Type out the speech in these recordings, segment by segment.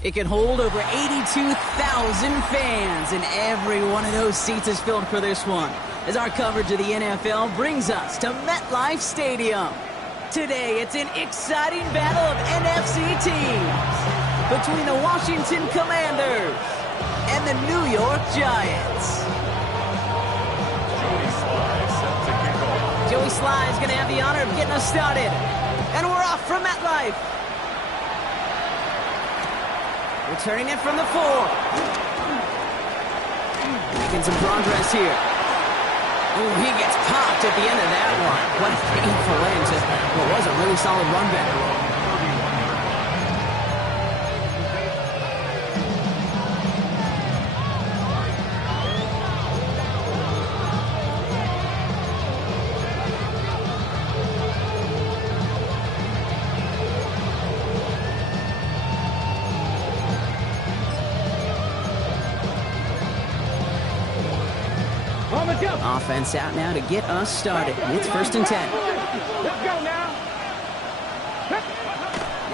It can hold over 82,000 fans, and every one of those seats is filled for this one, as our coverage of the NFL brings us to MetLife Stadium. Today, it's an exciting battle of NFC teams between the Washington Commanders and the New York Giants. Joey Sly is going to have the honor of getting us started, and we're off from MetLife. Returning it from the 4. Making some progress here. Ooh, he gets popped at the end of that one. What a painful end to what was a really solid run back. Offense out now to get us started. It's 1st and 10. Let's go now.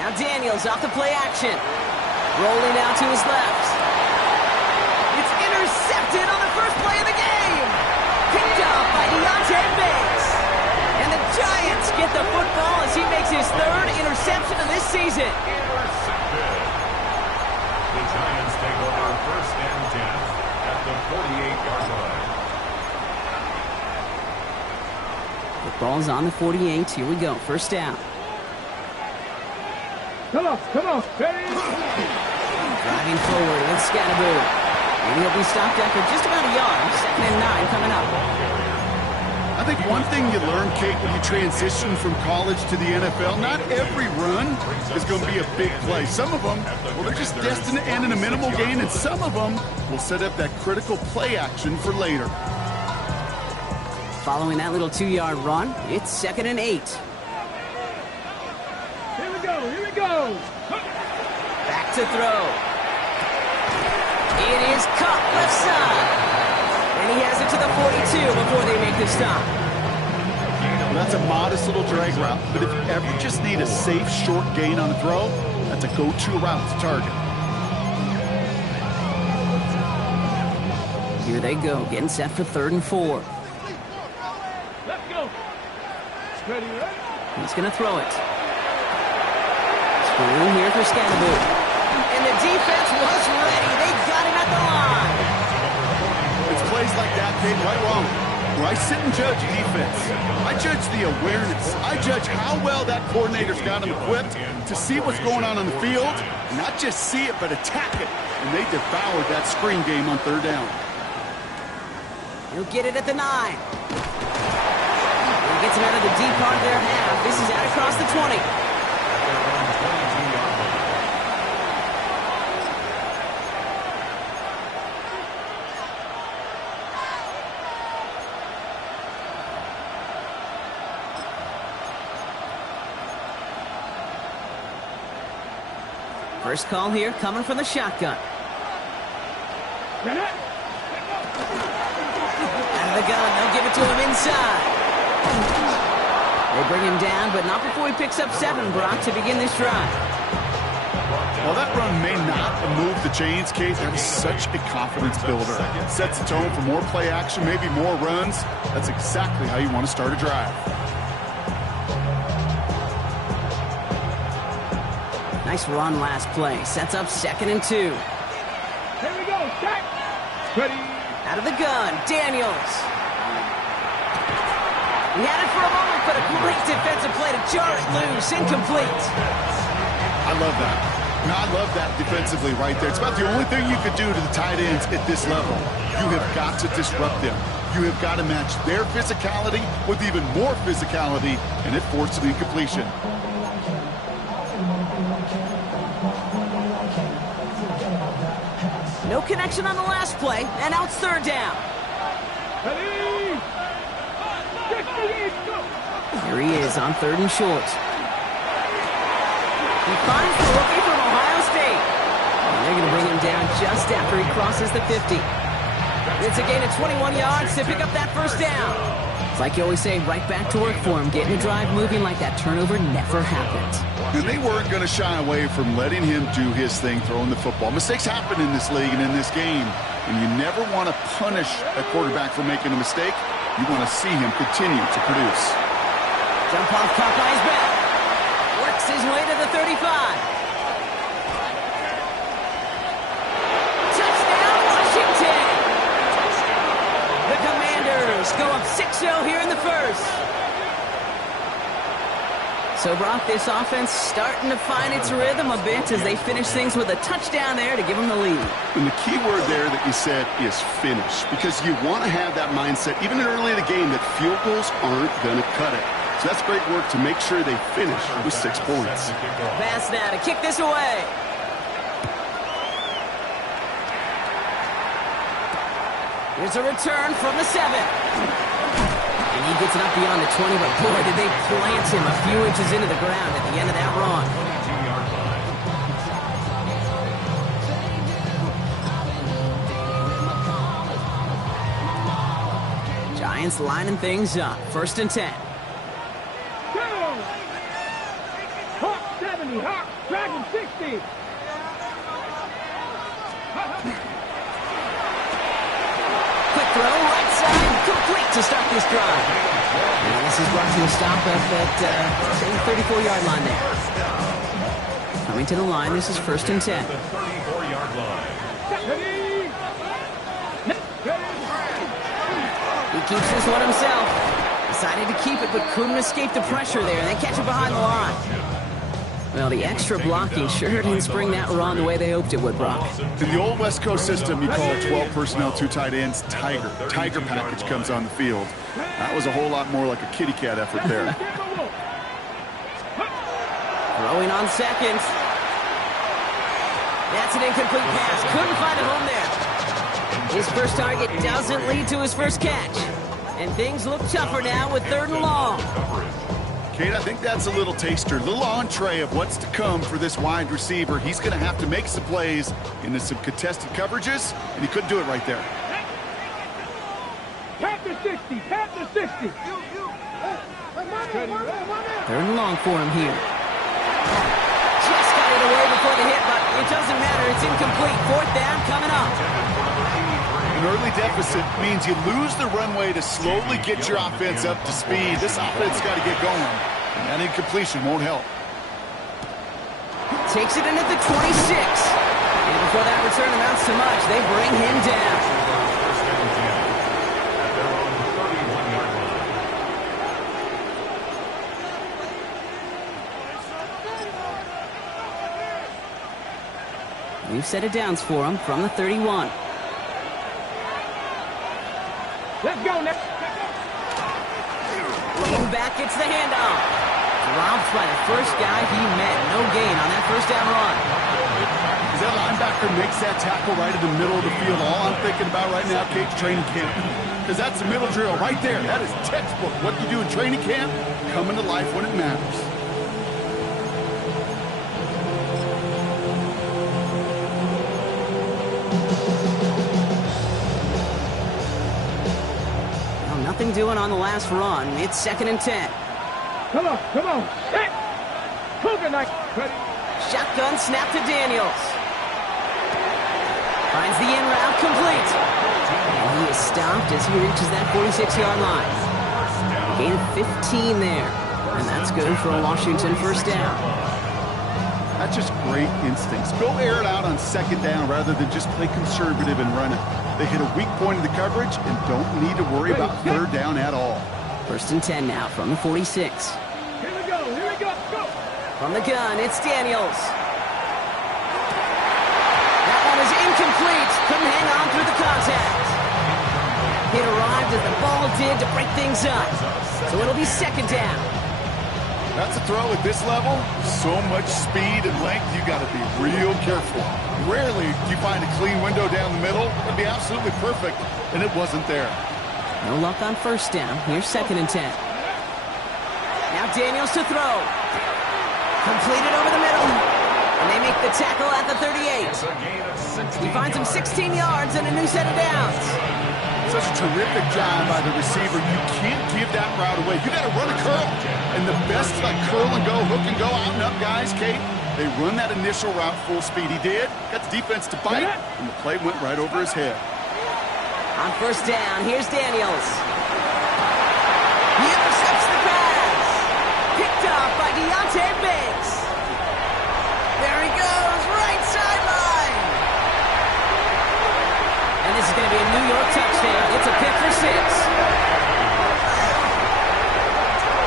Now Daniels off the play action. Rolling out to his left. It's intercepted on the first play of the game. Picked off by Deontay Banks. And the Giants get the football as he makes his 3rd interception of this season. Intercepted. The Giants take over 1st and 10 at the 48-yard line. Ball's on the 48. Here we go. 1st down. Come on. Ready? Driving forward with Scatterboot. And he'll be stopped after just about a yard. 2nd and 9 coming up. I think one thing you learn, Kate, when you transition from college to the NFL, not every run is going to be a big play. Some of them, well, they're just destined to end in a minimal gain, and some of them will set up that critical play action for later. Following that little 2-yard run, it's 2nd and 8. Here we go. Back to throw. It is caught left side. And he has it to the 42 before they make the stop. Well, that's a modest little drag route, but if you ever just need a safe, short gain on a throw, that's a go-to route to target. Here they go, getting set for 3rd and 4. Let's go. Ready? He's going to throw it. Screen here for Scatterboot. And the defense was ready. They got him at the line. It's plays like that, Kate, right wrong. Where I sit and judge defense. I judge the awareness. I judge how well that coordinator's got him equipped to see what's going on the field. Not just see it, but attack it. And they devoured that screen game on 3rd down. He'll get it at the 9. He gets him out of the deep part of their half. This is out across the 20. First call here coming from the shotgun. Ready? Out of the gun, they'll give it to him inside. They bring him down, but not before he picks up 7, Brock, to begin this drive. Well, that run may not move the chains, Case. That was such a confidence builder. It sets the tone for more play action, maybe more runs. That's exactly how you want to start a drive. Nice run last play. Sets up 2nd and 2. Here we go. Check. Ready? Out of the gun, Daniels. He had it for a moment, but a great defensive play to jar it loose. Incomplete. I love that. I love that defensively right there. It's about the only thing you could do to the tight ends at this level. You have got to disrupt them. You have got to match their physicality with even more physicality, and it forced an incompletion. No connection on the last play, and now it's 3rd down. Ready? Here he is on 3rd and short. He finds the rookie from Ohio State. And they're going to bring him down just after he crosses the 50. It's a gain of 21 yards to pick up that first down. It's like you always say, right back to work for him, getting the drive moving like that turnover never happened. And they weren't going to shy away from letting him do his thing, throwing the football. Mistakes happen in this league and in this game, and you never want to punish a quarterback for making a mistake. You want to see him continue to produce. Jump off, caught by his back. Works his way to the 35. Touchdown, Washington! The Commanders go up 6-0 here in the first. So, Brock, this offense starting to find its rhythm a bit as they finish things with a touchdown there to give them the lead. And the key word there that you said is finish, because you want to have that mindset, even early in the game, that field goals aren't going to cut it. So that's great work to make sure they finish with 6 points. Pass now to kick this away. Here's a return from the 7. And he gets it up beyond the 20, but boy, did they plant him a few inches into the ground at the end of that run. Giants lining things up. 1st and 10. Go! Hawk 70, Hawk, Dragon 60. Quick throw, right side, complete to start this drive. And this is brought to a stop at that 34-yard line there. Coming to the line, this is 1st and 10. The 34-yard line. Ready? He keeps this one himself. Decided to keep it, but couldn't escape the pressure there. And they catch it behind the line. Well, the extra blocking sure didn't spring that run the way they hoped it would, Brock. In the old West Coast system, you call 12 personnel, 2 tight ends, Tiger. Tiger package comes on the field. That was a whole lot more like a kitty cat effort there. Throwing on 2nd. That's an incomplete pass. Couldn't find a home there. His first target doesn't lead to his first catch. And things look tougher now with 3rd and long. Kate, I think that's a little taster, a little entree of what's to come for this wide receiver. He's going to have to make some plays into some contested coverages, and he couldn't do it right there. Panther 60, Panther 60. 3rd and long for him here. Just got it away before the hit, but it doesn't matter. It's incomplete. 4th down coming up. An early deficit means you lose the runway to slowly get your offense up to speed. This offense got to get going, and that incompletion won't help. Takes it in at the 26. And before that return amounts to much, they bring him down. At their own 31-yard line. We've set it downs for him from the 31. Let's go next. Looking back, it's the handoff. Dropped by the first guy he met. No gain on that 1st down run. As that linebacker makes that tackle right in the middle of the field, all I'm thinking about right now, Kate's training camp. Because that's the middle drill right there. That is textbook. What you do in training camp, coming to life when it matters. Nothing doing on the last run. It's 2nd and 10. Come on, come on. Hey. Cougar knife. Ready? Shotgun snap to Daniels. Finds the in route complete. And he is stopped as he reaches that 46-yard line. A gain of 15 there. And that's good for a Washington 1st down. That's just great instincts. Go air it out on 2nd down rather than just play conservative and run it. They hit a weak point in the coverage and don't need to worry about 3rd down at all. 1st and 10 now from the 46. Here we go, go. From the gun, it's Daniels. That one is incomplete. Couldn't hang on through the contact. It arrived as the ball did to break things up. So it'll be 2nd down. That's a throw at this level. So much speed and length, you got to be real careful. Rarely do you find a clean window down the middle. It'd be absolutely perfect, and it wasn't there. No luck on 1st down. Here's 2nd and 10. Now Daniels to throw. Completed over the middle. And they make the tackle at the 38. He finds him 16 yards and a new set of downs. Such a terrific job by the receiver. You can't give that route away. You got to run a curl. And the best like curl and go, hook and go, out and up guys, Kate, they run that initial route full speed. He did. Got the defense to bite, and the play went right over his head. On first down, here's Daniels. He intercepts the pass. Picked up by Deontay Banks. There he goes, right sideline. And this is going to be a New York touchdown. It's a pick for 6.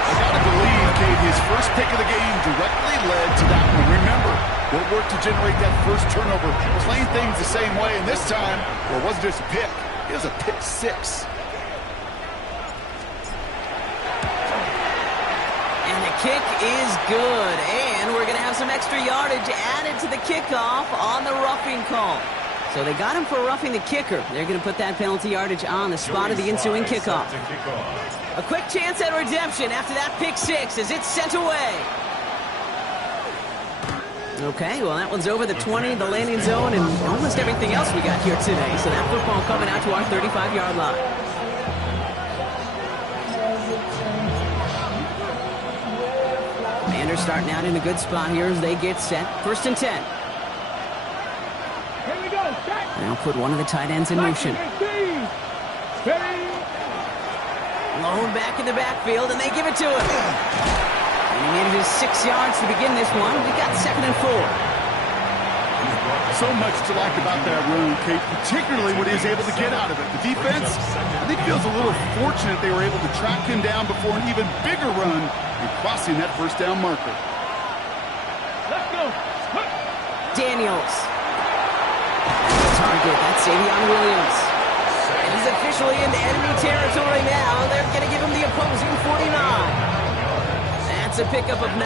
I got to believe, Kate, his first pick of the game directly led to that one. Remember, what worked to generate that first turnover, playing things the same way, and this time, well, it wasn't just a pick. It was a pick 6. And the kick is good. And we're going to have some extra yardage added to the kickoff on the roughing call. So they got him for roughing the kicker. They're going to put that penalty yardage on the spot of the ensuing kickoff. A quick chance at redemption after that pick 6 as it's sent away. Okay, well, that one's over the 20, the landing zone, and almost everything else we got here today. So that football coming out to our 35-yard line. Commanders starting out in a good spot here as they get set. First and 10. Here we go. Now put one of the tight ends in motion. Lone back in the backfield, and they give it to him. And he made his 6 yards to begin this one. We got 2nd and 4. So much to like about that run, Kate, particularly what he was able to get out of it. The defense, I think, feels a little fortunate they were able to track him down before an even bigger run and crossing that first down marker. Let's go. Daniels. Target, that's Savion Williams. And he's officially into enemy territory now. They're going to give him the opposing 49. That's a pickup of 9.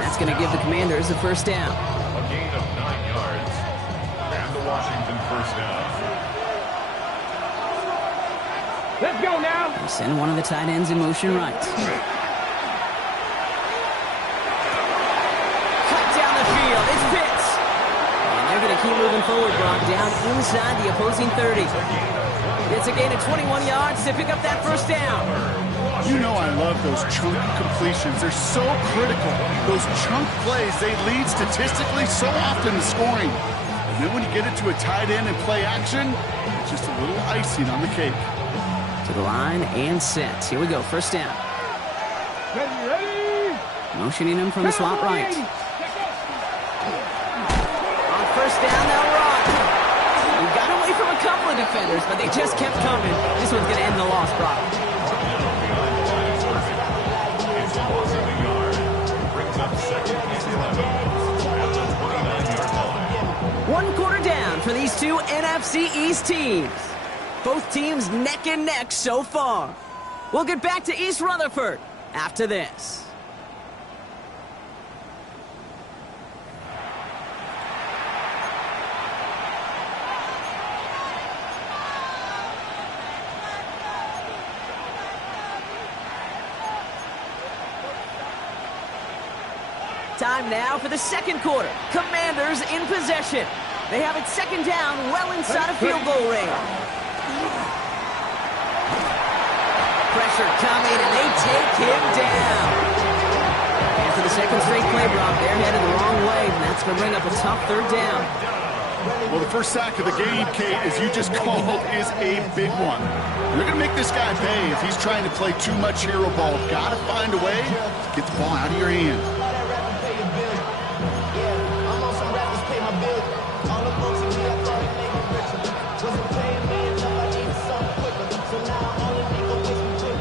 That's going to give the Commanders a first down. A gain of 9 yards. And the Washington first down. Let's go now. They send one of the tight ends in motion right. Cut down the field. It's Pitts. And they're going to keep moving forward, Brock, down inside the opposing 30. It's a gain of 21 yards to pick up that first down. You know I love those chunk completions. They're so critical. Those chunk plays, they lead statistically so often to scoring. And then when you get it to a tight end and play action, it's just a little icing on the cake. To the line and set. Here we go, first down. Ready. Motioning him from the slot right. On first down, they'll run. We got away from a couple of defenders, but they just kept coming. This one's going to end in a loss, Brock. One quarter down for these two NFC East teams. Both teams neck and neck so far. We'll get back to East Rutherford after this. Time now for the second quarter. Commanders in possession. They have it second down, well inside of field goal range. Pressure coming, and they take him down. And for the second straight play, Brock, they're headed the wrong way, and that's going to bring up a tough third down. Well, the first sack of the game, Kate, as you just called, is a big one. And they're going to make this guy pay if he's trying to play too much hero ball. Got to find a way to get the ball out of your hand.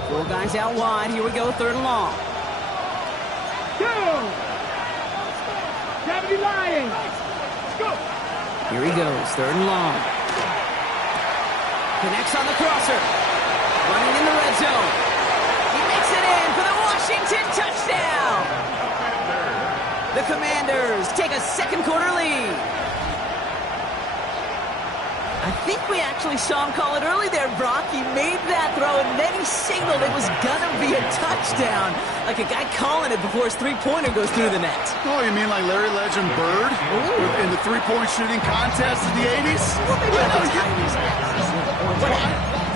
Four guys out wide. Here we go, third and long. Go. Gravity Lions. Go. Here he goes, third and long. Connects on the crosser. Running in the red zone. He makes it in for the Washington touchdown. The Commanders take a second quarter lead. I think we actually saw him call it early there, Brock. He made that throw, and then he signaled it was going to be a touchdown. Like a guy calling it before his three-pointer goes through the net. Oh, you mean like Larry Legend Bird in the three-point shooting contest in the 80s? Well, maybe not those 90s.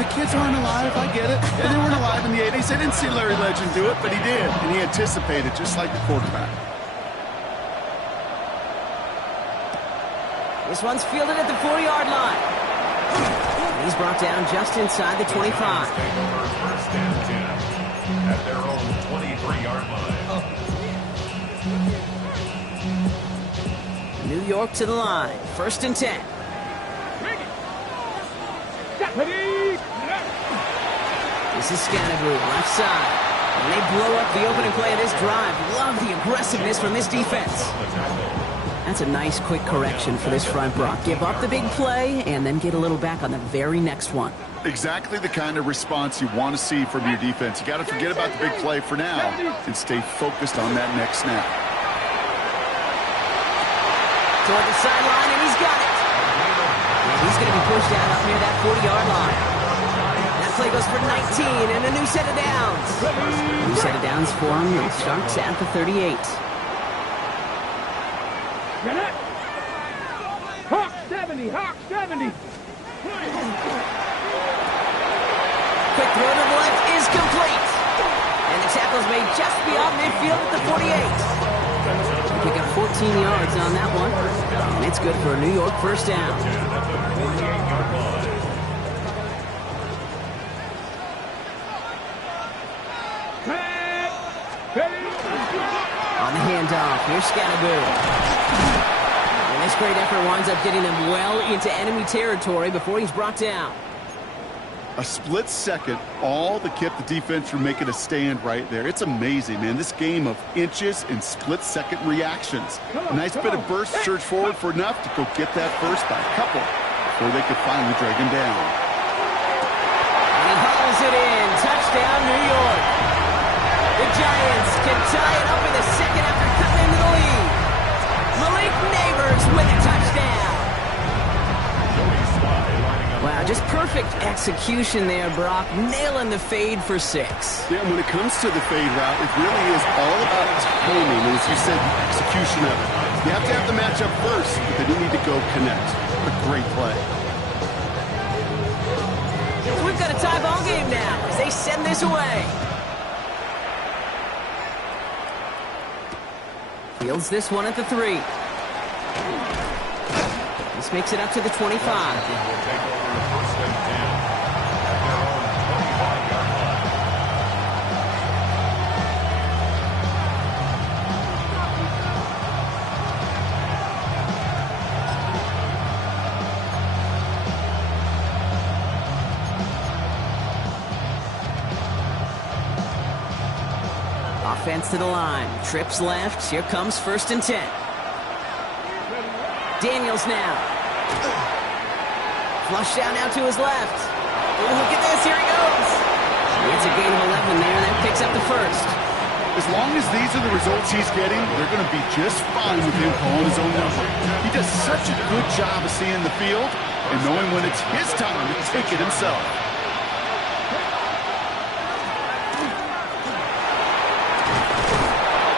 the kids aren't alive. I get it. Yeah, they weren't alive in the 80s. They didn't see Larry Legend do it, but he did. And he anticipated, just like the quarterback. This one's fielded at the 40-yard line. He's brought down just inside the 25. First and 10 at their own 23-yard line. New York to the line. First and 10. This is Scannaboo, left side. And they blow up the opening play of this drive. Love the aggressiveness from this defense. That's a nice, quick correction for this front, Brock. Give up the big play and then get a little back on the very next one. Exactly the kind of response you want to see from your defense. You got to forget about the big play for now and stay focused on that next snap. Toward the sideline, and he's got it. He's going to be pushed out up near that 40-yard line. That play goes for 19 and a new set of downs. New set of downs for him. It starts at the 38. Hawk 70, Hawk 70. Quick throw to the left is complete. And the tackle's made just beyond midfield at the 48. Pick up 14 yards on that one. And it's good for a New York first down. On the handoff, here's Scannaboo. And this great effort winds up getting them well into enemy territory before he's brought down. A split second, all that kept the defense from making a stand right there. It's amazing, man. This game of inches and split-second reactions. A nice bit of burst, surge forward for enough to go get that first by a couple before they could finally drag him down. And he hauls it in. Touchdown, New York. The Giants can tie it up in the second after cutting into the lead. Malik Neighbors with a touchdown. Wow, just perfect execution there, Brock. Nailing the fade for 6. Yeah, when it comes to the fade route, it really is all about timing. As you said, the execution of it. You have to have the matchup first, but then you need to go connect. A great play. We've got a tie ball game now as they send this away. Fields this one at the 3. This makes it up to the 25. Offense to the line. Trips left. Here comes first and 10. Daniels now. Flush down now to his left. Oh, look at this. Here he goes. It's a gain of 11 there, and that picks up the first. As long as these are the results he's getting, they're going to be just fine with him calling his own number. He does such a good job of seeing the field and knowing when it's his time to take it himself.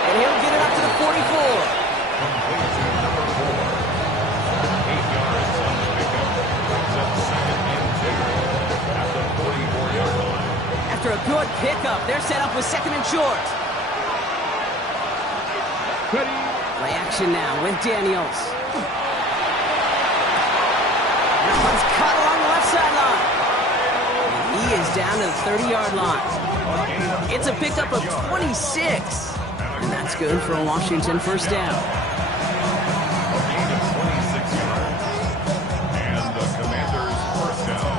And he'll get it up to the 44. After a good pickup, they're set up with second and short. Play action now with Daniels. That one's cut along the left sideline. He is down to the 30-yard line. It's a pickup of 26. And that's good for a Washington first down. And the Commanders' first down.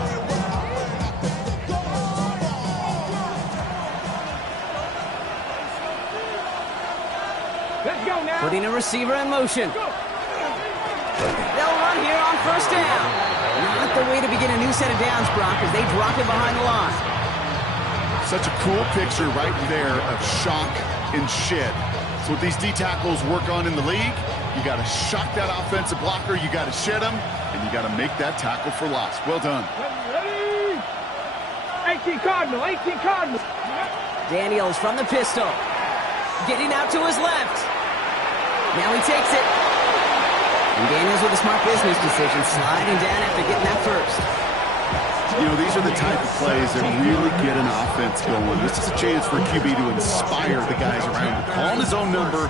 Let's go now. Putting a receiver in motion. They'll run here on first down. Not the way to begin a new set of downs, Brock, as they drop it behind the line. Such a cool picture right there of shock and shed. So what these D tackles work on in the league, you got to shock that offensive blocker, you got to shed him, and you got to make that tackle for loss. Well done. Ready? 18 Cardinal, 18 Cardinal. Daniels from the pistol. Getting out to his left. Now he takes it. And Daniels with a smart business decision, sliding down after getting that first. You know, these are the type of plays that really get an offense going. This is a chance for a QB to inspire the guys around him. Calling his own number,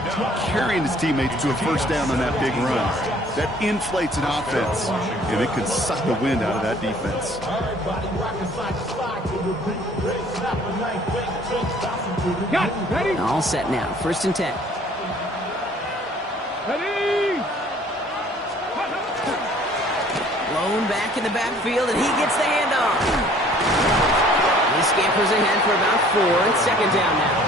carrying his teammates to a first down on that big run. That inflates an offense, and it can suck the wind out of that defense. Got it. Ready? All set now. 1st and 10. Ready? Blown back in the backfield, and he gets the handoff. He scampers ahead for about 4. It's 2nd down now.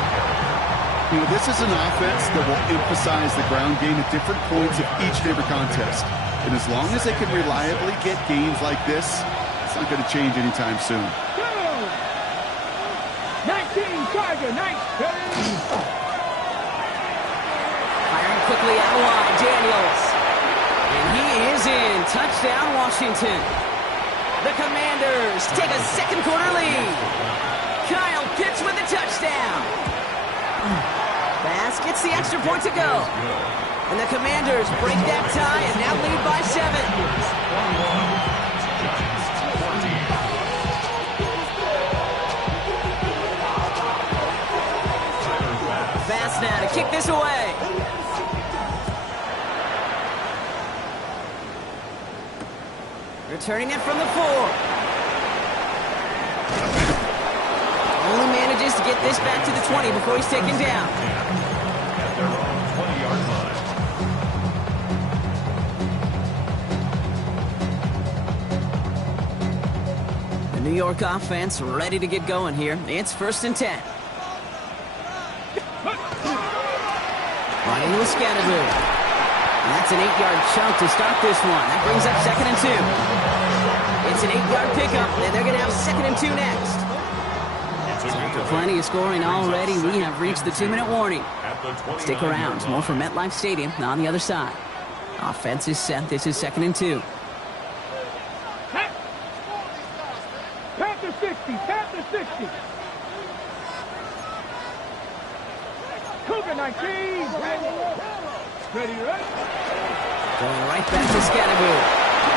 You know, this is an offense that will emphasize the ground game at different points of each and every contest. And as long as they can reliably get gains like this, it's not going to change anytime soon. Go! 19, Tiger, 19. Firing quickly out wide, Daniels. And he is in. Touchdown, Washington. The Commanders take a second quarter lead. Kyle Pitts with the touchdown. Bass gets the extra point to go. And the Commanders break that tie and now lead by 7. Bass now to kick this away. Returning it from the 4. Only manages to get this back to the 20 before he's taken down. At their own 20-yard line. The New York offense ready to get going here. It's 1st and 10. Running with Scatterboo. And that's an 8-yard chunk to start this one. That brings up 2nd and 2. It's an 8-yard pickup, and they're going to have 2nd and 2 next. After plenty of scoring already, we have reached the 2-minute warning. Stick around. More from MetLife Stadium on the other side. Offense is set. This is 2nd and 2. Panther 60, Panther 60. Cougar 19. Ready, right? Going right back to Scatterboo.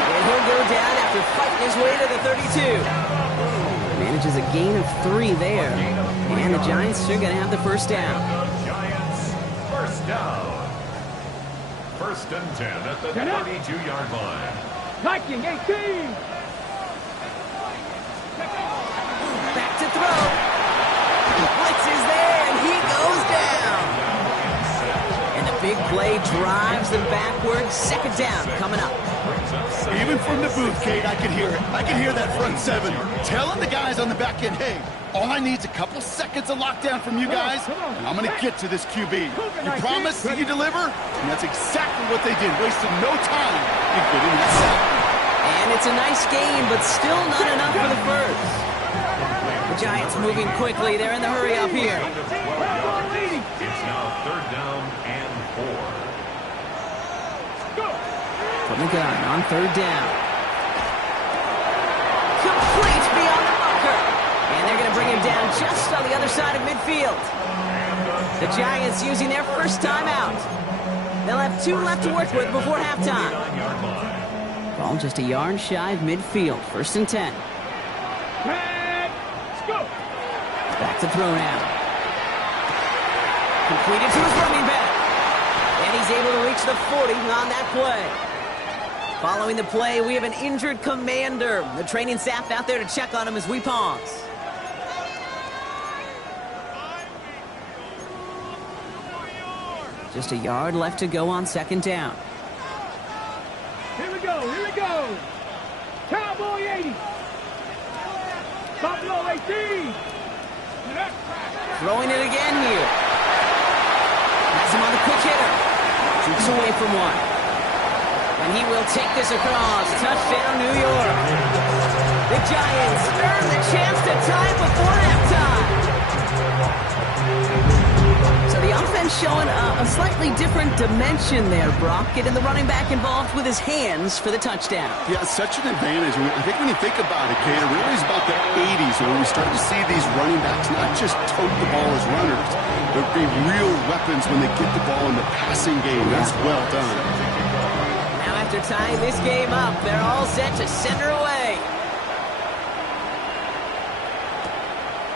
And he'll go down after fighting his way to the 32. Manages a gain of 3 there. And the Giants are going to have the first down. Giants, first down. 1st and 10 at the 32-yard line. Viking 18. Back to throw. Blitz is there, and he goes down. And the big play drives them backwards. 2nd down coming up. Even from the booth, Kate, I can hear it. I can hear that front 7 telling the guys on the back end, hey, all I need is a couple seconds of lockdown from you guys, and I'm going to get to this QB. You promise that you deliver? And that's exactly what they did, wasting no time in getting that sack. And it's a nice game, but still not enough for the first. The Giants moving quickly. They're in the hurry up here. It's now 3rd down and 4. From the gun on 3rd down. Complete beyond the bunker. And they're going to bring him down just on the other side of midfield. The Giants using their first timeout. They'll have 2 left to work with before halftime. Ball just a yard shy of midfield. 1st and 10. Back to throw now. Completed to his running back. And he's able to reach the 40 on that play. Following the play, we have an injured commander. The training staff out there to check on him as we pause. Just a yard left to go on 2nd down. Here we go, here we go. Cowboy 80. Buffalo 18. Throwing it again here. Has him on the quick hitter. Shoots away from one. And he will take this across. Touchdown, New York. The Giants earn the chance to tie before halftime. So the offense showing a slightly different dimension there, Brock. Getting the running back involved with his hands for the touchdown. Yeah, such an advantage. I think when you think about it, Kate, it really is about the 80s when we start to see these running backs not just tote the ball as runners, but be real weapons when they get the ball in the passing game. That's well done. Now after tying this game up, they're all set to send her away.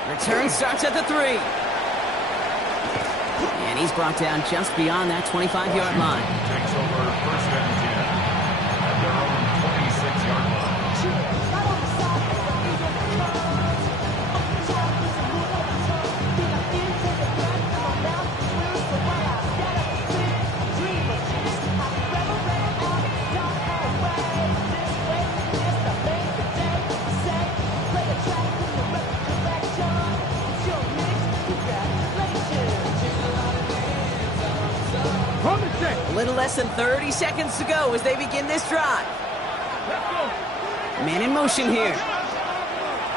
Return starts at the 3. And he's brought down just beyond that 25-yard line. Takes over first and 10 at their own 26-yard line. A little less than 30 seconds to go as they begin this drive. Man in motion here.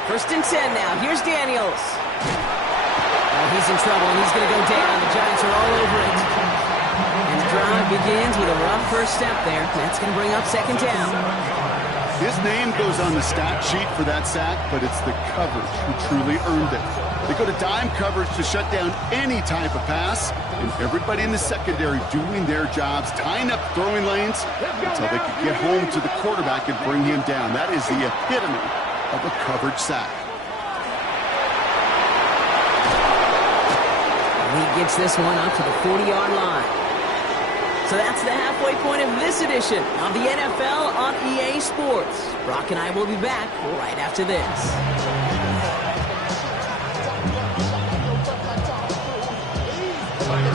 First and 10 now. Here's Daniels. Oh, he's in trouble, and he's going to go down. The Giants are all over it. And the drive begins with a rough first step there. That's going to bring up second down. His name goes on the stat sheet for that sack, but it's the coverage who truly earned it. They go to dime coverage to shut down any type of pass, and everybody in the secondary doing their jobs, tying up throwing lanes until they could get home to the quarterback and bring him down. That is the epitome of a coverage sack. And he gets this one up to the 40-yard line. So that's the halfway point of this edition of the NFL on EA Sports. Brock and I will be back right after this.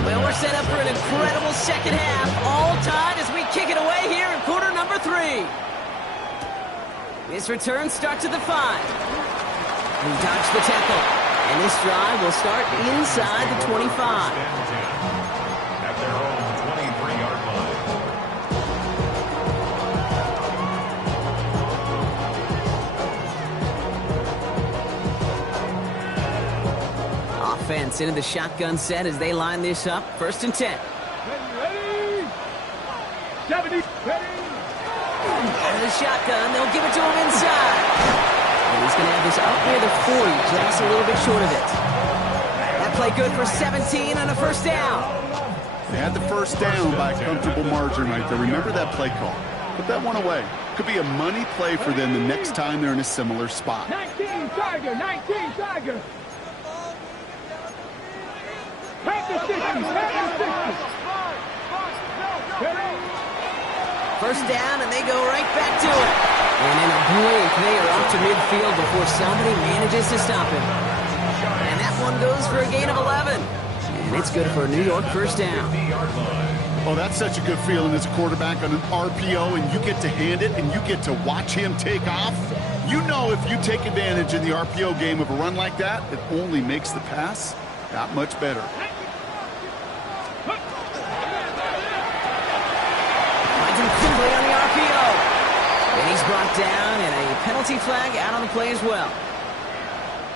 Well, we're set up for an incredible second half. All tied as we kick it away here in quarter number 3. This return starts at the 5. We dodge the tackle. And this drive will start inside the 25. At their own 23-yard line. Offense into the shotgun set as they line this up. First and 10. Ready? 70. Ready? Out of the shotgun, they'll give it to him inside. And he's going to have this up near the 40, just a little bit short of it. That play good for 17 on a first down. They had the first down by a comfortable margin right there. Remember that play call. Put that one away. Could be a money play for them the next time they're in a similar spot. 19 Tiger. 19 Tiger. Pack the 60. Pack the 60. Ready? First down, and they go right back to it. And in a blink, they are off to midfield before somebody manages to stop him. And that one goes for a gain of 11. And it's good for a New York first down. Oh, that's such a good feeling as a quarterback on an RPO, and you get to hand it, and you get to watch him take off. You know if you take advantage in the RPO game of a run like that, it only makes the pass that much better. Quickly on the RPO. And he's brought down, and a penalty flag out on the play as well.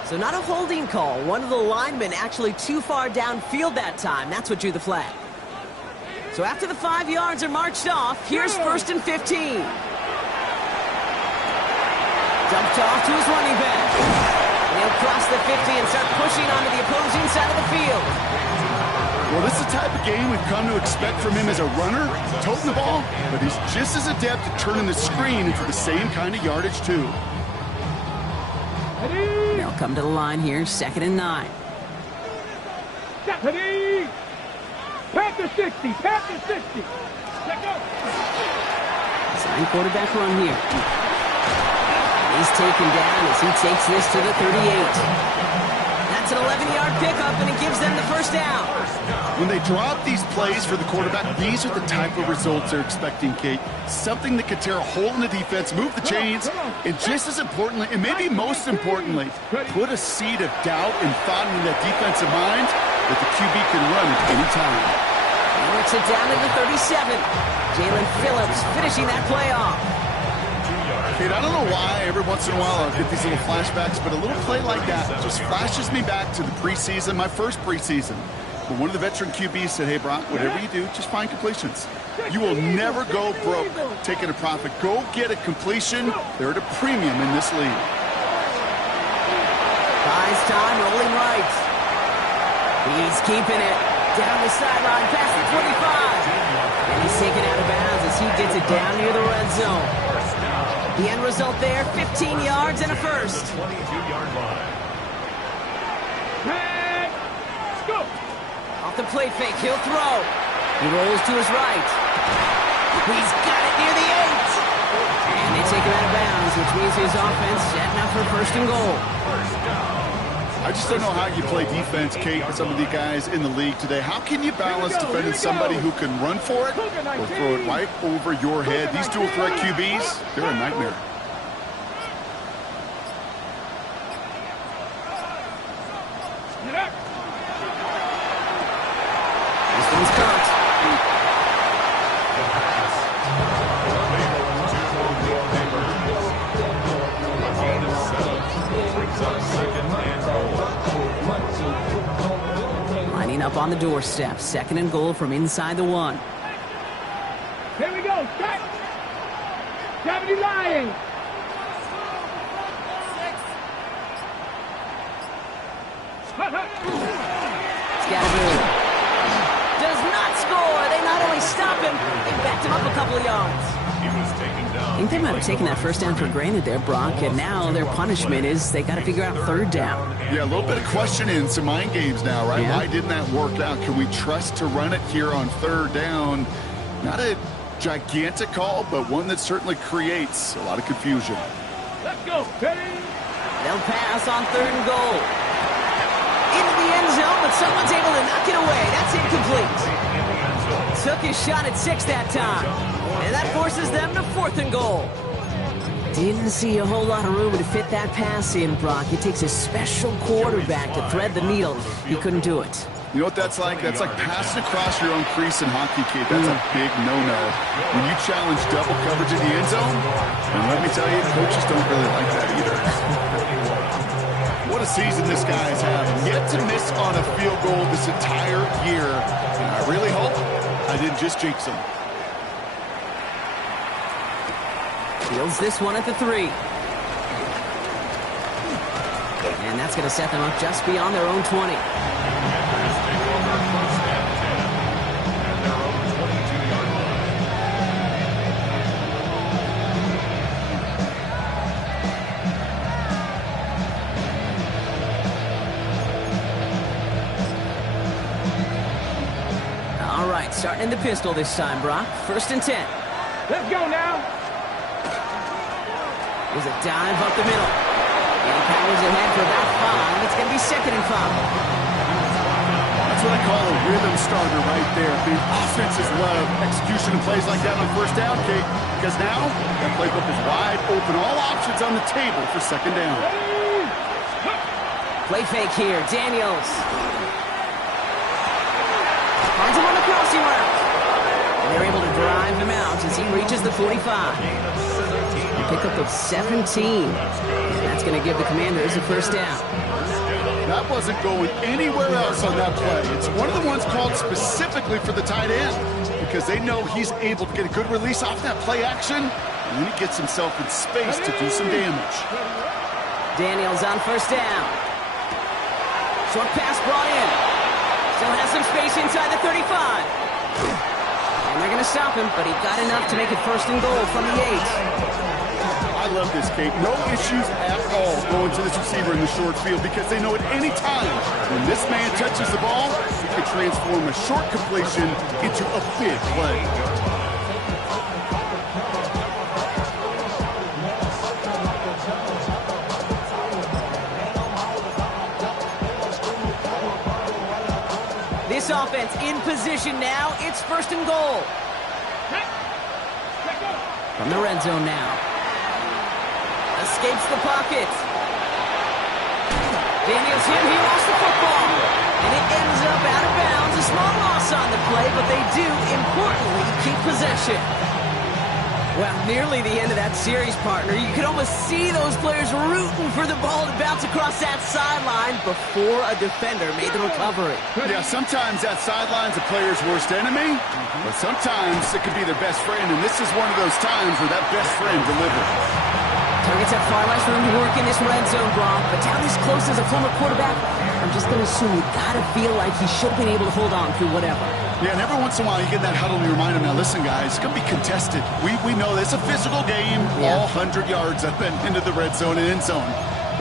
So not a holding call. One of the linemen actually too far downfield that time. That's what drew the flag. So after the 5 yards are marched off, here's first and 15. Dumped off to his running back. And he'll cross the 50 and start pushing onto the opposing side of the field. Well, this is the type of game we've come to expect from him as a runner, toting the ball, but he's just as adept at turning the screen into the same kind of yardage, too. Ready? They'll come to the line here, second and 9. Ready? Pack the 60. Pack the 60. Let go. Sign quarterback run here. He's taken down as he takes this to the 38. That's an 11-yard pickup, and it gives them the first down. When they draw up these plays for the quarterback, these are the type of results they're expecting, Kate. Something that could tear a hole in the defense, move the chains, and just as importantly, and maybe most importantly, put a seed of doubt and thought in that defensive mind that the QB can run at any time. He works it down to the 37. Jalen Phillips finishing that play off. Kate, I don't know why every once in a while I'll get these little flashbacks, but a little play like that just flashes me back to the preseason, my first preseason. But one of the veteran QBs said, hey, Brock, whatever you do, just find completions. You will never go broke taking a profit. Go get a completion. They're at a premium in this league. Buys time, rolling right. He's keeping it. Down the sideline, past the 25. And he's taken out of bounds as he gets it down near the red zone. The end result there, 15 yards and a first. 22-yard line. off the play fake. He'll throw. He rolls to his right. He's got it near the 8. And they take him out of bounds, which means his offense setting up for first and goal. I just don't know how you play defense, Kate, with some of the guys in the league today. How can you balance defending somebody who can run for it or throw it right over your head? These dual threat QBs, they're a nightmare. This one's caught. Lining up on the doorstep. Second and goal from inside the 1. Here we go. Cut. Deputy Lying. Scatteroo does not score. They not only stop him, they backed him up a couple of yards. I think they might have taken that first down for granted there, Brock, and now their punishment is they got to figure out third down. Yeah, a little bit of questioning, some mind games now, right? Yeah. Why didn't that work out? Can we trust to run it here on third down? Not a gigantic call, but one that certainly creates a lot of confusion. Let's go. Ready? They'll pass on third and goal. Into the end zone, but someone's able to knock it away. That's incomplete. Took his shot at 6 that time. And that forces them to 4th and goal. Didn't see a whole lot of room to fit that pass in, Brock. It takes a special quarterback to thread the needle. He couldn't do it. You know what that's like? That's like passing across your own crease in hockey, Kate. That's a big no-no. When you challenge double coverage in the end zone, and let me tell you, coaches don't really like that either. What a season this guy has had. Yet to miss on a field goal this entire year. And I really hope I didn't just jinx him. Fields this one at the 3. And that's going to set them up just beyond their own 20. All right, starting in the pistol this time, Brock. 1st and 10. Let's go now. There's a dive up the middle. And powers ahead for about 5. It's going to be 2nd and 5. That's what I call a rhythm starter right there. The offenses love execution of plays like that on first down, Kate, because now that playbook is wide open. All options on the table for 2nd down. Play fake here. Daniels. Finds him on the crossing route. And they're able to drive him out as he reaches the 45. Pickup of 17. That's going to give the Commanders a 1st down. That wasn't going anywhere else on that play. It's one of the ones called specifically for the tight end because they know he's able to get a good release off that play action, and then he gets himself in space to do some damage. Daniels on 1st down. Short pass brought in. Still has some space inside the 35. And they're going to stop him, but he got enough to make it 1st and goal from the 8. I love this, Kate. No issues at all going to this receiver in the short field because they know at any time when this man touches the ball, he can transform a short completion into a big play. This offense in position now. It's 1st and goal. From the red zone now. Escapes the pocket. Daniels here. He lost the football. And it ends up out of bounds. A small loss on the play, but they do, importantly, keep possession. Well, nearly the end of that series, partner. You could almost see those players rooting for the ball to bounce across that sideline before a defender made the recovery. Yeah, sometimes that sideline's a player's worst enemy, but sometimes it could be their best friend, and this is one of those times where that best friend delivers. Targets have far less room to work in this red zone, Brock, but down this close as a former quarterback, I'm just going to assume you got to feel like he should have been able to hold on through whatever. Yeah, and every once in a while you get that huddle and you remind him, now listen guys, it's going to be contested. We know this is a physical game, all 100 yards up and into the red zone and end zone.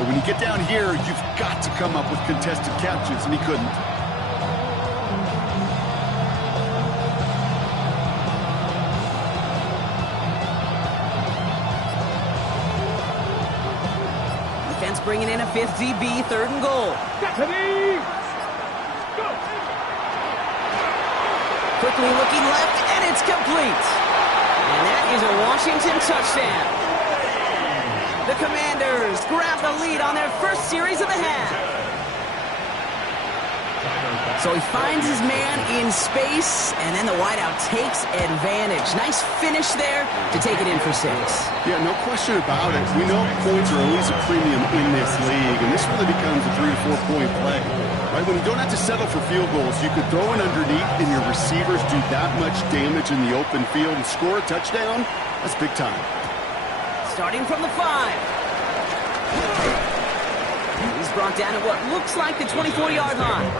But when you get down here, you've got to come up with contested catches, and he couldn't. bringing in a fifth DB, 3rd and goal. Ready, go. Quickly looking left, and it's complete. And that is a Washington touchdown. The Commanders grab the lead on their first series of the half. So he finds his man in space, and then the wideout takes advantage. Nice finish there to take it in for 6. Yeah, no question about it. We know points are always a premium in this league, and this really becomes a 3 to 4 point play. Right? When you don't have to settle for field goals, you could throw it underneath, and your receivers do that much damage in the open field and score a touchdown. That's big time. Starting from the 5. He's brought down at what looks like the 24-yard line.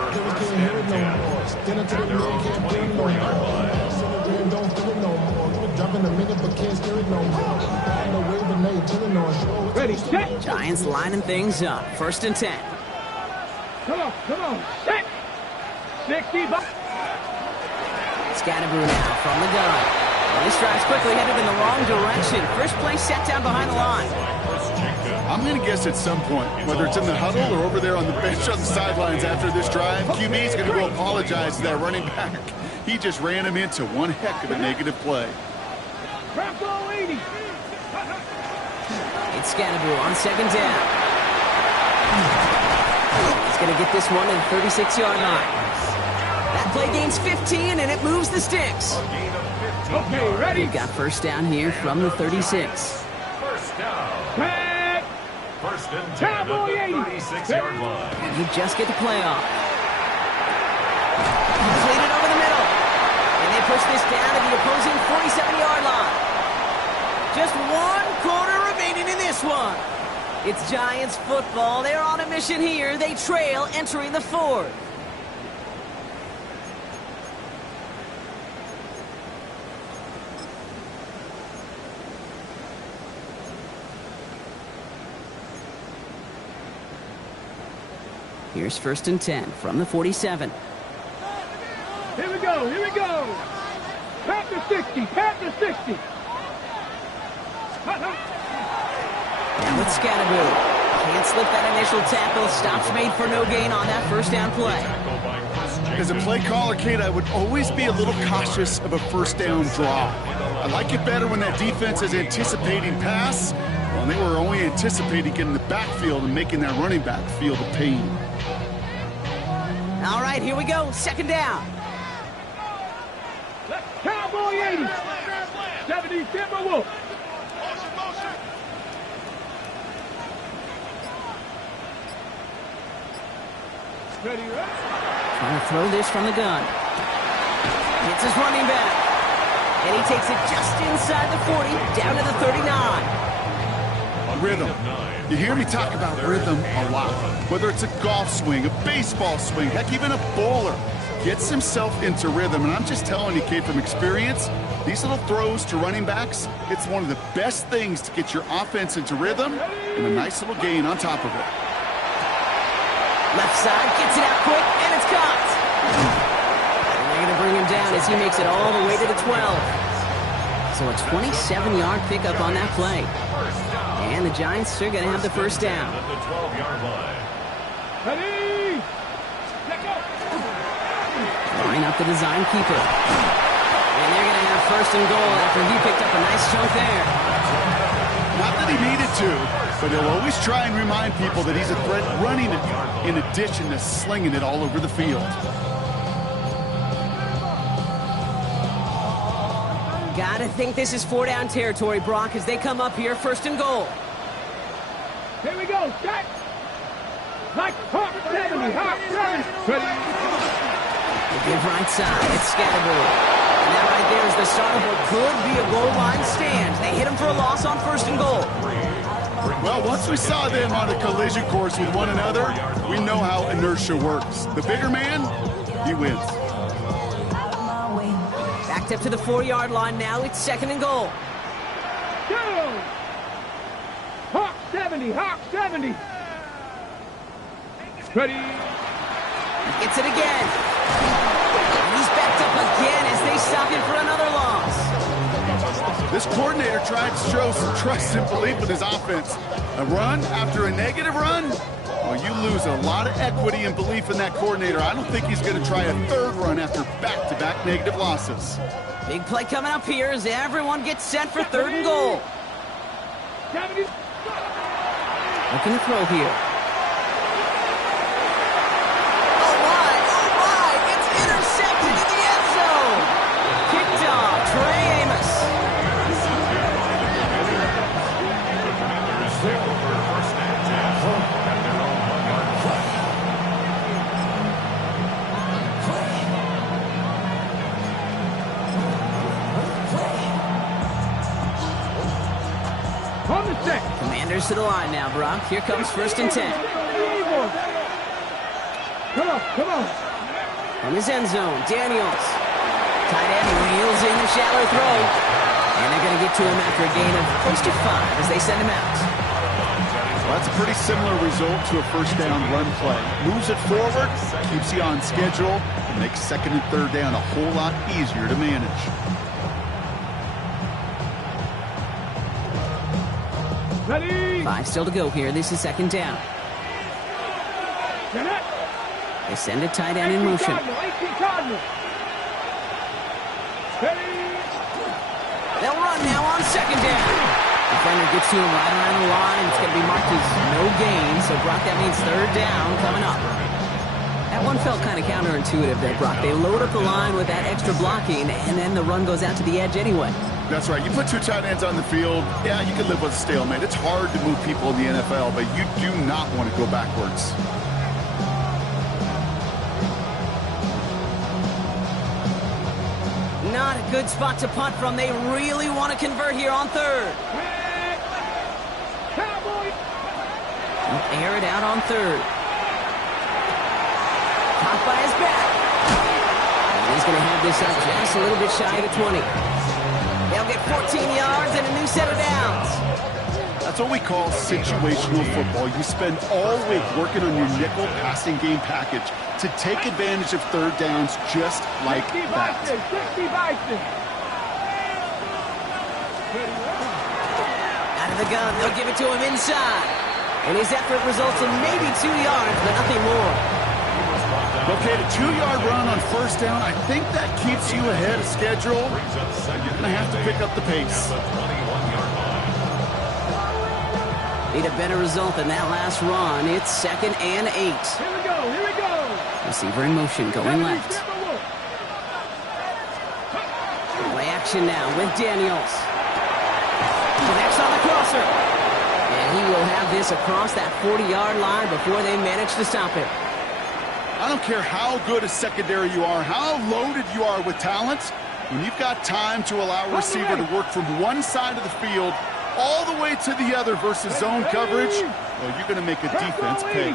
Ready, set. Giants lining things up. 1st and 10. Come on, set. 60. Scatterboo now from the gun. Well, this drive's quickly headed in the wrong direction. First play set down behind the line. I'm going to guess at some point, whether it's in the huddle or over there on the bench on the sidelines after this drive, QB is going to go apologize to that running back. He just ran him into one heck of a negative play. Bravo 80. It's Scatterboo on 2nd down. He's going to get this one to the 36-yard line. That play gains 15, and it moves the sticks. Okay, ready. We've got 1st down here from the 36. 1st down. Back. 1st and 10 at the 36-yard line. And you just get the play off. Completed over the middle. And they push this down to the opposing 47-yard line. Just 1 quarter remaining in this one. It's Giants football. They're on a mission here. They trail entering the 4th. Here's 1st and 10 from the 47. Here we go. Pat the 60. And with Scatterboo. Can't slip that initial tackle. Stops made for no gain on that 1st down play. As a play caller, Kate, I would always be a little cautious of a 1st down draw. I like it better when that defense is anticipating pass. Well, they were only anticipating getting the backfield and making that running back feel the pain. All right, here we go. 2nd down. Let's Cowboy 80. 70 Timberwolves. Ready, Trying to throw this from the gun. Hits his running back. And he takes it just inside the 40, down to the 39. Rhythm. You hear me talk about rhythm a lot. Whether it's a golf swing, a baseball swing, heck, even a bowler gets himself into rhythm. And I'm just telling you, kid, from experience, these little throws to running backs, it's one of the best things to get your offense into rhythm and a nice little gain on top of it. Left side, gets it out quick, and it's caught. And they're going to bring him down as he makes it all the way to the 12. So a 27-yard pickup on that play. And the Giants are going to have the 1st down. At the 12-yard line. Ready. Let go. Line up the design keeper. And they're going to have 1st and goal after he picked up a nice chunk there. Not that he needed to, but he'll always try and remind people that he's a threat running it in addition to slinging it all over the field. Gotta think this is 4-down territory, Brock, as they come up here, 1st and goal. Here we go. Set. Like Hawk 70. Hawk 70. Ready. They give right side. It's Scatterboo. And that right there is the start of what could be a goal line stand. They hit him for a loss on 1st and goal. Well, once we saw them on a collision course with one another, we know how inertia works. The bigger man, he wins. Backed up to the 4-yard line now. It's 2nd and goal. Go. Hawk 70. Hawk 70. Ready. Gets it again. And he's backed up again as they stop him for another loss. This coordinator tried to show some trust and belief in his offense. A run after a negative run? Well, you lose a lot of equity and belief in that coordinator. I don't think he's going to try a third run after back-to-back negative losses. Big play coming up here as everyone gets set for 3rd and goal. Looking to throw here. Oh my, it's intercepted in the end zone. Kicked off, Trey Amos. Commanders to the line now, Brock. Here comes 1st and 10. Come on. From his end zone, Daniels. Tight end reels in the shallow throw. And they're going to get to him after a gain of close to 5 as they send him out. Well, that's a pretty similar result to a 1st down run play. Moves it forward, keeps you on schedule, and makes 2nd and 3rd down a whole lot easier to manage. Ready? 5 still to go here. This is 2nd down. They send a tight end in motion. They'll run now on 2nd down. Defender gets to him right around the line. It's going to be marked as no gain. So, Brock, that means 3rd down coming up. That one felt kind of counterintuitive there, Brock. They load up the line with that extra blocking, and then the run goes out to the edge anyway. That's right. You put 2 tight ends on the field, yeah, you can live with a stalemate. It's hard to move people in the NFL, but you do not want to go backwards. Not a good spot to punt from. They really want to convert here on 3rd. They'll air it out on 3rd. Caught by his back. And he's going to have this up just a little bit shy of the 20. They'll get 14 yards and a new set of downs. That's what we call situational football. You spend all week working on your nickel passing game package to take advantage of 3rd downs just like that. Out of the gun, they'll give it to him inside. And his effort results in maybe 2 yards, but nothing more. Okay, the 2-yard run on 1st down, I think that keeps you ahead of schedule. You're going to have to pick up the pace. Need a better result than that last run. It's 2nd and 8. Here we go. Receiver in motion, going left. Play action now with Daniels. Connects on the crosser. And he will have this across that 40-yard line before they manage to stop it. I don't care how good a secondary you are, how loaded you are with talent, when you've got time to allow a receiver to work from one side of the field all the way to the other versus zone coverage, well, you're going to make a defense pay.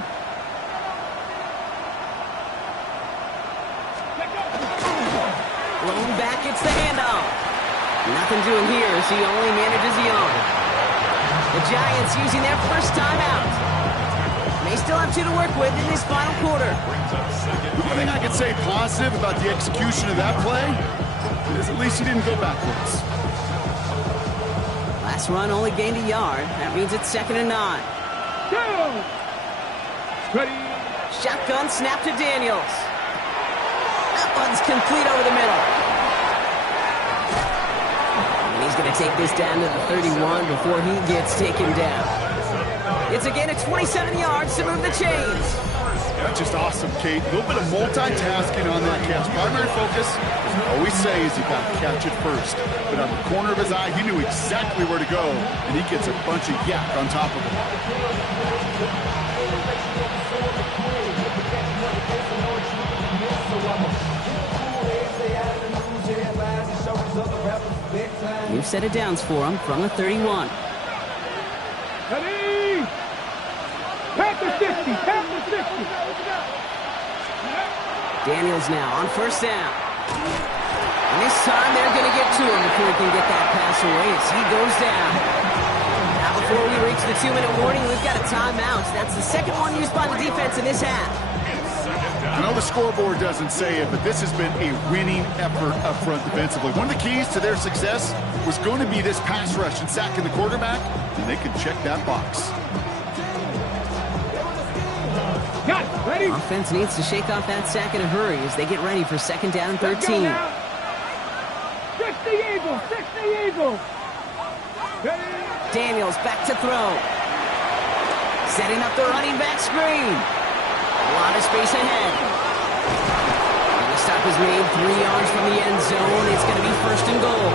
Blown back, it's the handoff. Nothing doing here as he only manages the arm. The Giants using their first timeout. They still have 2 to work with in this final quarter. The one thing I can say positive about the execution of that play is at least he didn't go backwards. Last run only gained a yard. That means it's 2nd and 9. Ready? Shotgun snap to Daniels. That one's complete over the middle. And he's going to take this down to the 31 before he gets taken down. It's a gain of 27 yards to move the chains. That's just awesome, Kate. A little bit of multitasking on that catch. Primary focus, as we always say, is you got to catch it first. But out of the corner of his eye, he knew exactly where to go, and he gets a bunch of yak on top of it. New set of downs for him from the 31. Ready? Panther 50. Daniels now on 1st down. And this time they're going to get to him before he can get that pass away as he goes down. Now before we reach the 2-minute warning, we've got a timeout. That's the 2nd one used by the defense in this half. I know the scoreboard doesn't say it, but this has been a winning effort up front defensively. One of the keys to their success was going to be this pass rush and sacking the quarterback, and they can check that box. Got it. Ready? Offense needs to shake off that sack in a hurry as they get ready for 2nd down and 13. 60 Eagles, 60 Eagles. Ready? Daniels back to throw. Setting up the running back screen. A lot of space ahead. The stop is made 3 yards from the end zone. It's going to be 1st and goal.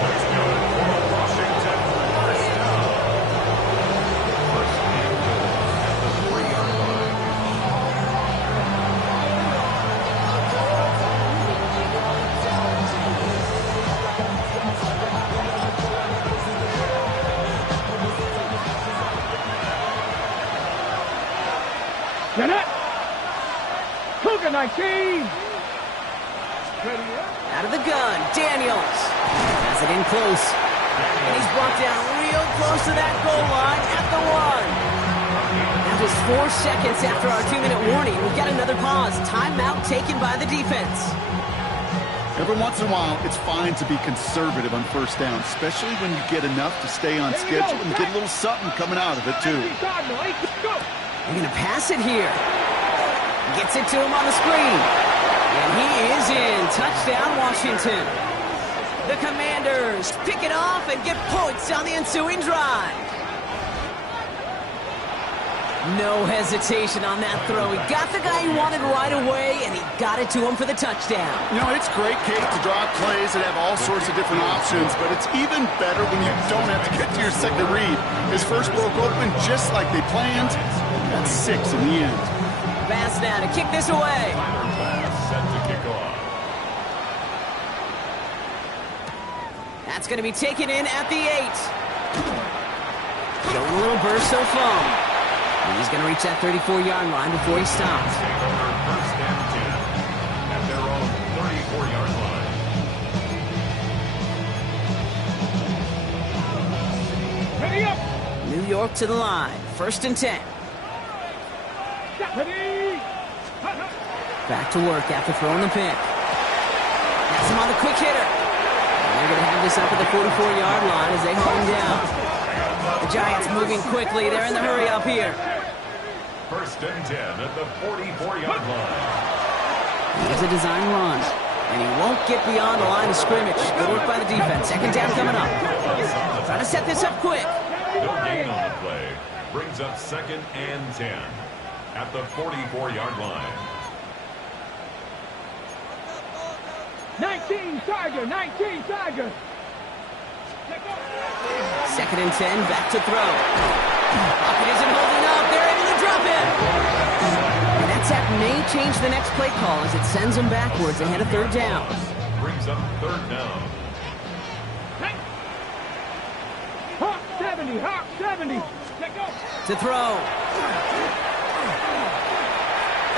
That's good for Washington. First down. First and goal at the 3-yard line. Get it. Cougar 19. Out of the gun, Daniels has it in close. And he's brought down real close to that goal line at the 1. Now just 4 seconds after our 2-minute warning, we've got another pause. Timeout taken by the defense. Every once in a while, it's fine to be conservative on 1st down, especially when you get enough to stay on schedule and get a little something coming out of it, too. They're going to pass it here. Gets it to him on the screen. And he is in. Touchdown, Washington. The Commanders pick it off and get points on the ensuing drive. No hesitation on that throw. He got the guy he wanted right away, and he got it to him for the touchdown. You know, it's great, Kate, to draw plays and have all sorts of different options, but it's even better when you don't have to get to your second read. His first broke open just like they planned. That's 6 in the end. Bass now to kick this away. Tyler Bass set to kick off. That's going to be taken in at the 8. Showing a little burst so far. He's going to reach that 34-yard line before he stops. Take over 1st and 10 at their own 34-yard line. Ready up. New York to the line. 1st and 10. Ready. Back to work after throwing the pick. That's him on the quick hitter. And they're going to have this up at the 44-yard line as they hold him down. The Giants moving quickly. They're in the hurry up here. 1st and 10 at the 44-yard line. Here's a design run. And he won't get beyond the line of scrimmage. Good work by the defense. 2nd down coming up. Trying to set this up quick. No gain on the play. Brings up 2nd and 10 at the 44-yard line. 19 Tiger, 19 Tiger. 2nd and 10, back to throw. Pocket isn't holding up. They're able to drop it. And that sack may change the next play call as it sends them backwards ahead of 3rd down. Brings up 3rd down. Hawk 70, Hawk 70. To throw.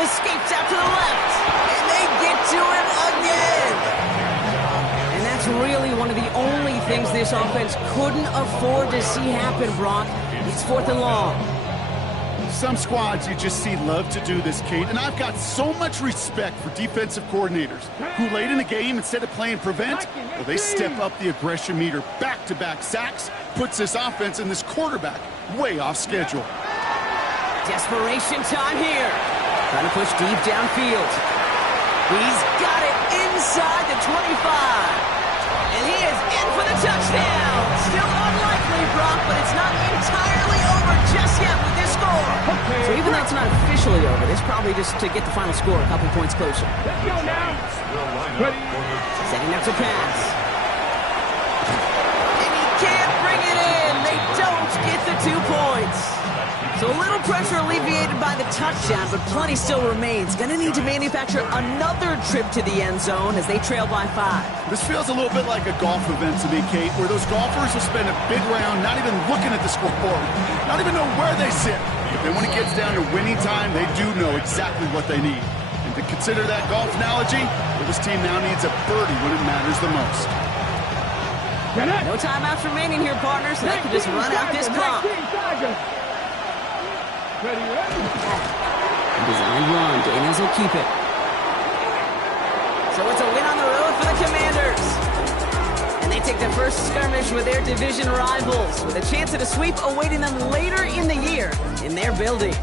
Escapes out to the left. And they get to him again. And that's really one of the only things this offense couldn't afford to see happen, Brock. It's 4th and long. Some squads you just see love to do this, Kate, and I've got so much respect for defensive coordinators who late in the game, instead of playing prevent, well, they step up the aggression meter. Back-to-back sacks puts this offense and this quarterback way off schedule. Desperation time here. Trying to push deep downfield. He's got it inside the 25. And he is in for the touchdown. Still unlikely, Brock, but it's not entirely over just yet with this score. So even though it's not officially over, it's probably just to get the final score a couple points closer. Let's go now. Ready. Setting up to pass. And he can't bring it in. They don't get the 2 points. So a little pressure alleviated by the touchdown, but plenty still remains. Going to need to manufacture another trip to the end zone as they trail by 5. This feels a little bit like a golf event to me, Kate, where those golfers will spend a big round not even looking at the scoreboard, not even know where they sit. But then when it gets down to winning time, they do know exactly what they need. And to consider that golf analogy, well, this team now needs a birdie when it matters the most. No timeouts remaining here, partners, so they can just run out this clock. Ready, ready. Designed run. Daniels will keep it. So it's a win on the road for the Commanders. And they take the first skirmish with their division rivals, with a chance at a sweep awaiting them later in the year in their building.